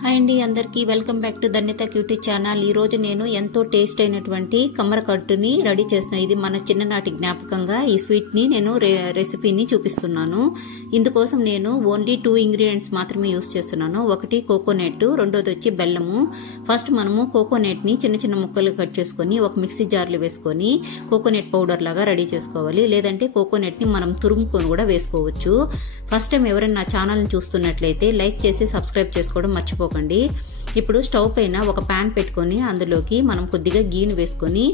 Hi అండి, అందరికీ welcome back to ధన్యత క్యూటీ ఛానల్. ఈ రోజు నేను ఎంతో టేస్ట్ అయినటువంటి కమ్మర కట్టుని రెడీ చేస్తున్నాను. ఇది మన చిన్ననాటి జ్ఞాపకంగా ఈ స్వీట్ ని నేను రెసిపీని చూపిస్తున్నాను. ఇందుకోసం నేను ఓన్లీ 2 ఇంగ్రీడియంట్స్ మాత్రమే యూస్ చేస్తున్నాను. ఒకటి కోకోనట్, రెండోది వచ్చి బెల్లము. ఫస్ట్ మనము కోకోనట్ ని చిన్న చిన్న ముక్కలు కట్ చేసుకుని ఒక మిక్సీ జార్లో వేసుకొని కోకోనట్ పౌడర్ లాగా రెడీ చేసుకోవాలి. లేదంటే కోకోనట్ ని మనం తురుముకొని కూడా వేసుకోవచ్చు. ఫస్ట్ టైం ఎవరైనా నా ఛానల్ ని చూస్తున్నట్లయితే లైక్ చేసి సబ్స్క్రైబ్ చేసుకోవడం మర్చిపోకండి. ఇప్పుడు స్టవ్ పైన ఒక పాన్ పెట్టుకొని అందులోకి మనం కొద్దిగా గీని వేసుకొని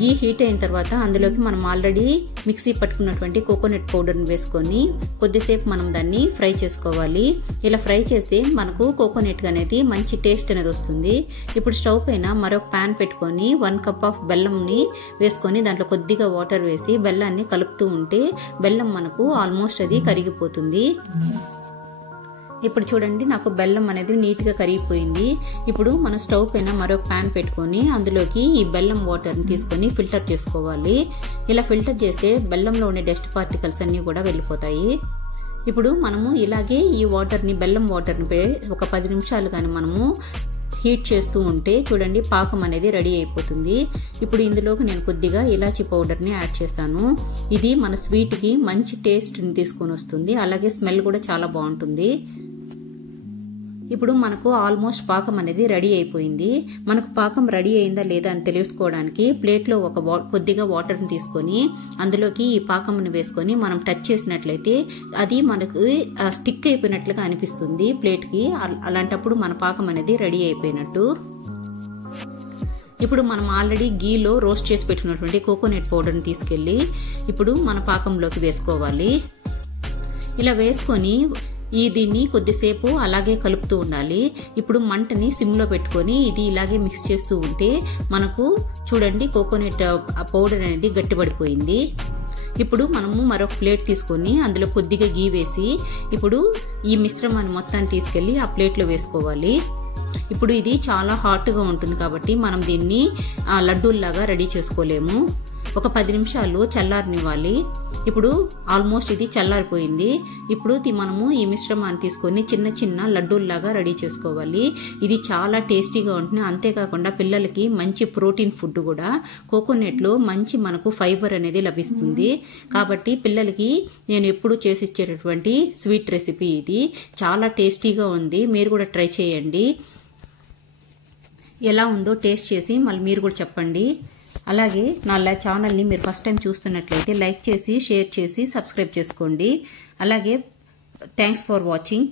గీ హీట్ అయిన తర్వాత అందులోకి మనం ఆల్రెడీ మిక్సీ పట్టుకున్నటువంటి కోకోనట్ పౌడర్ని వేసుకొని కొద్దిసేపు మనం దాన్ని ఫ్రై చేసుకోవాలి. ఇలా ఫ్రై చేస్తే మనకు కోకోనట్ అనేది మంచి టేస్ట్ అనేది వస్తుంది. ఇప్పుడు స్టవ్ పైన మరొక పాన్ పెట్టుకొని 1 కప్ ఆఫ్ బెల్లంని వేసుకొని దాంట్లో కొద్దిగా వాటర్ వేసి బెల్లాన్ని కలుపుతూ ఉంటే బెల్లం మనకు ఆల్మోస్ట్ అది కరిగిపోతుంది. ఇప్పుడు చూడండి, నాకు బెల్లం అనేది నీట్ గా కరిగిపోయింది. ఇప్పుడు మనం స్టవ్ పైన మరొక పాన్ పెట్టుకొని అందులోకి ఈ బెల్లం వాటర్ ని తీసుకొని ఫిల్టర్ చేసుకోవాలి. ఇలా ఫిల్టర్ చేస్తే బెల్లంలో ఉండే డస్ట్ పార్టికల్స్ అన్ని కూడా వెళ్ళిపోతాయి. ఇప్పుడు మనము ఇలాగే ఈ వాటర్ ని బెల్లం వాటర్ ని ఒక 10 నిమిషాలు కానీ మనము హీట్ చేస్తూ ఉంటే చూడండి పాకం అనేది రెడీ అయిపోతుంది. ఇప్పుడు ఇందులోకి నేను కొద్దిగా ఇలాచీ పౌడర్ ని యాడ్ చేస్తాను. ఇది మన స్వీట్ కి మంచి టేస్ట్ ని తీసుకొని వస్తుంది, అలాగే స్మెల్ కూడా చాలా బాగుంటుంది. ఇప్పుడు మనకు ఆల్మోస్ట్ పాకం అనేది రెడీ అయిపోయింది. మనకు పాకం రెడీ అయిందా లేదా అని తెలుసుకోవడానికి ప్లేట్లో కొద్దిగా వాటర్ని తీసుకొని అందులోకి ఈ పాకంని వేసుకొని మనం టచ్ చేసినట్లయితే అది మనకు స్టిక్ అయిపోయినట్లుగా అనిపిస్తుంది ప్లేట్కి. అలాంటప్పుడు మన పాకం అనేది రెడీ అయిపోయినట్టు. ఇప్పుడు మనం ఆల్రెడీ గీలో రోస్ట్ చేసి పెట్టుకున్నటువంటి కోకోనట్ పౌడర్ని తీసుకెళ్ళి ఇప్పుడు మన పాకంలోకి వేసుకోవాలి. ఇలా వేసుకొని దీన్ని కొద్దిసేపు అలాగే కలుపుతూ ఉండాలి. ఇప్పుడు మంటని సిమ్లో పెట్టుకొని ఇది ఇలాగే మిక్స్ చేస్తూ ఉంటే మనకు చూడండి కోకోనట్ పౌడర్ అనేది గట్టిపడిపోయింది. ఇప్పుడు మనము మరొక ప్లేట్ తీసుకొని అందులో కొద్దిగా గీ వేసి ఇప్పుడు ఈ మిశ్రమాన్ని మొత్తాన్ని తీసుకెళ్లి ఆ ప్లేట్లో వేసుకోవాలి. ఇప్పుడు ఇది చాలా హాట్గా ఉంటుంది కాబట్టి మనం దీన్ని లడ్డూల్లాగా రెడీ చేసుకోలేము. ఒక 10 నిమిషాలు చల్లారనివ్వాలి. ఇప్పుడు ఆల్మోస్ట్ ఇది చల్లారిపోయింది. ఇప్పుడు మనము ఈ మిశ్రమాన్ని తీసుకొని చిన్న చిన్న లడ్డూల్లాగా రెడీ చేసుకోవాలి. ఇది చాలా టేస్టీగా ఉంటుంది. అంతేకాకుండా పిల్లలకి మంచి ప్రోటీన్ ఫుడ్ కూడా. కోకోనట్లో మంచి మనకు ఫైబర్ అనేది లభిస్తుంది. కాబట్టి పిల్లలకి నేను ఎప్పుడు చేసి ఇచ్చేటటువంటి స్వీట్ రెసిపీ ఇది. చాలా టేస్టీగా ఉంది. మీరు కూడా ట్రై చేయండి. ఎలా ఉందో టేస్ట్ చేసి మళ్ళీ మీరు కూడా చెప్పండి. అలాగే నా ఛానల్ని మీరు ఫస్ట్ టైం చూస్తున్నట్లయితే లైక్ చేసి షేర్ చేసి సబ్స్క్రైబ్ చేసుకోండి. అలాగే థ్యాంక్స్ ఫర్ వాచింగ్.